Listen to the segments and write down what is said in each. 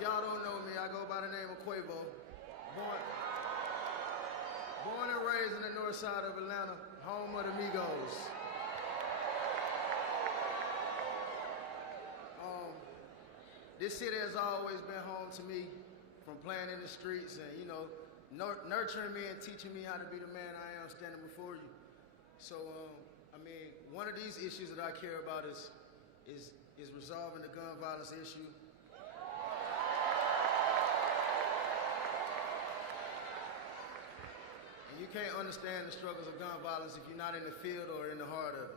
If y'all don't know me, I go by the name of Quavo. Born and raised in the north side of Atlanta, home of the Migos. This city has always been home to me, from playing in the streets and, you know, nurturing me and teaching me how to be the man I am standing before you. So, I mean, one of these issues that I care about is resolving the gun violence issue. And you can't understand the struggles of gun violence if you're not in the field or in the heart of it.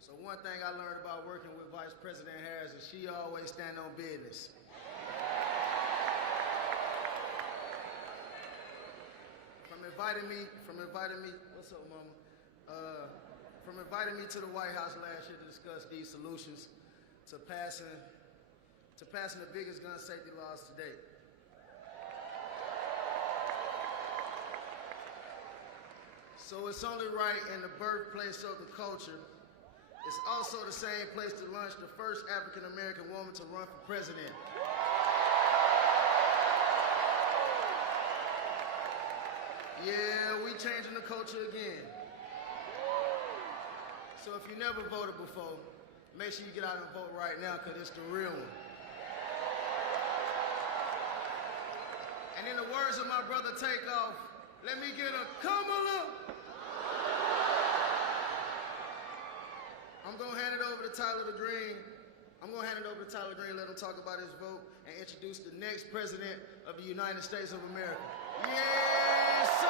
So one thing I learned about working with Vice President Harris is she always stand on business. From inviting me, what's up, mama? From inviting me to the White House last year to discuss these solutions to passing the biggest gun safety laws to date. So it's only right in the birthplace of the culture. It's also the same place to launch the first African-American woman to run for president. Yeah, we changing the culture again. So if you never voted before, make sure you get out and vote right now, because it's the real one. And in the words of my brother Takeoff, let me get a Kamala. I'm going to hand it over to Tyler Greene. Let him talk about his vote and introduce the next president of the United States of America. Yes, sir!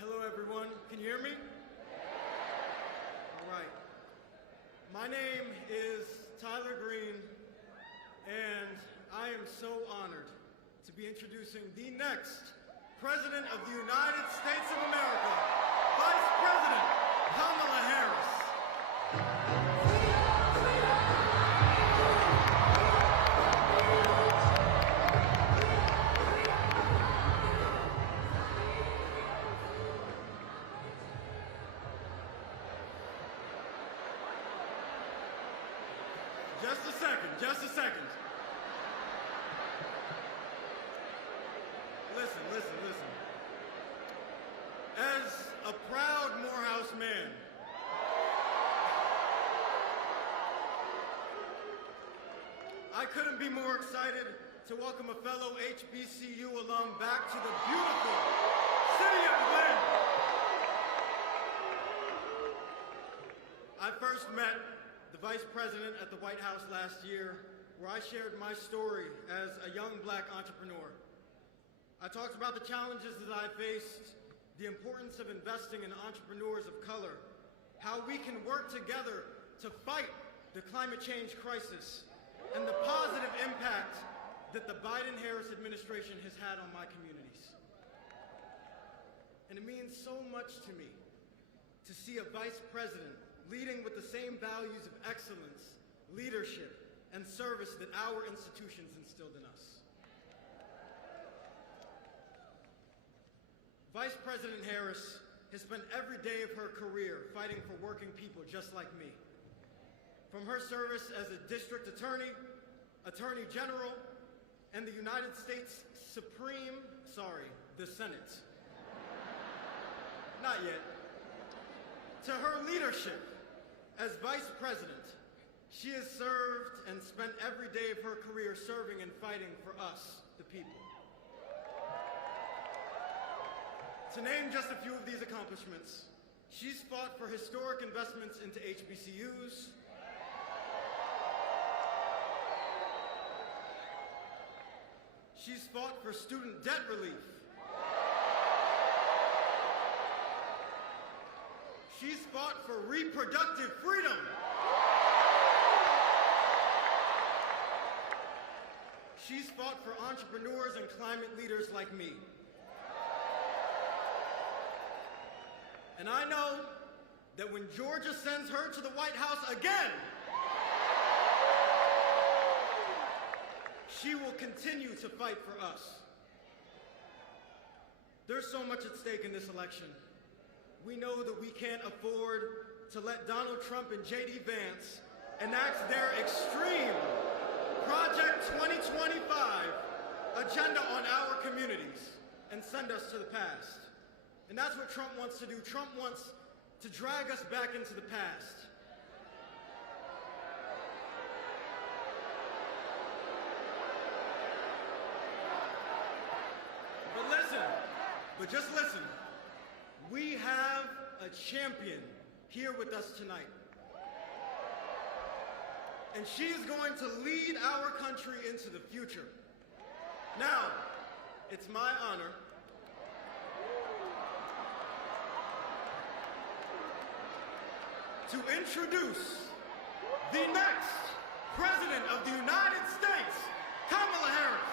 Hello, everyone. Can you hear me? All right. My name is Tyler Greene, and I am so honored to be introducing the next President of the United States of America, Vice President Kamala Harris. Just a second. Listen. As a proud Morehouse man, I couldn't be more excited to welcome a fellow HBCU alum back to the beautiful city of Atlanta. I first met the Vice President at the White House last year, where I shared my story as a young black entrepreneur. I talked about the challenges that I faced, the importance of investing in entrepreneurs of color, how we can work together to fight the climate change crisis, and the positive impact that the Biden-Harris administration has had on my communities. And it means so much to me to see a vice president leading with the same values of excellence, leadership, and service that our institutions instilled in us. Vice President Harris has spent every day of her career fighting for working people just like me. From her service as a district attorney, attorney general, and the United States the Senate. Not yet. To her leadership as vice president, she has served and spent every day of her career serving and fighting for us, the people. To name just a few of these accomplishments, she's fought for historic investments into HBCUs, she's fought for student debt relief, she's fought for reproductive freedom, she's fought for entrepreneurs and climate leaders like me. And I know that when Georgia sends her to the White House again, she will continue to fight for us. There's so much at stake in this election. We know that we can't afford to let Donald Trump and J.D. Vance enact their extreme Project 2025 agenda on our communities and send us to the past. And that's what Trump wants to do. Trump wants to drag us back into the past. But just listen, we have a champion here with us tonight. And she is going to lead our country into the future. Now, it's my honor to introduce the next President of the United States, Kamala Harris.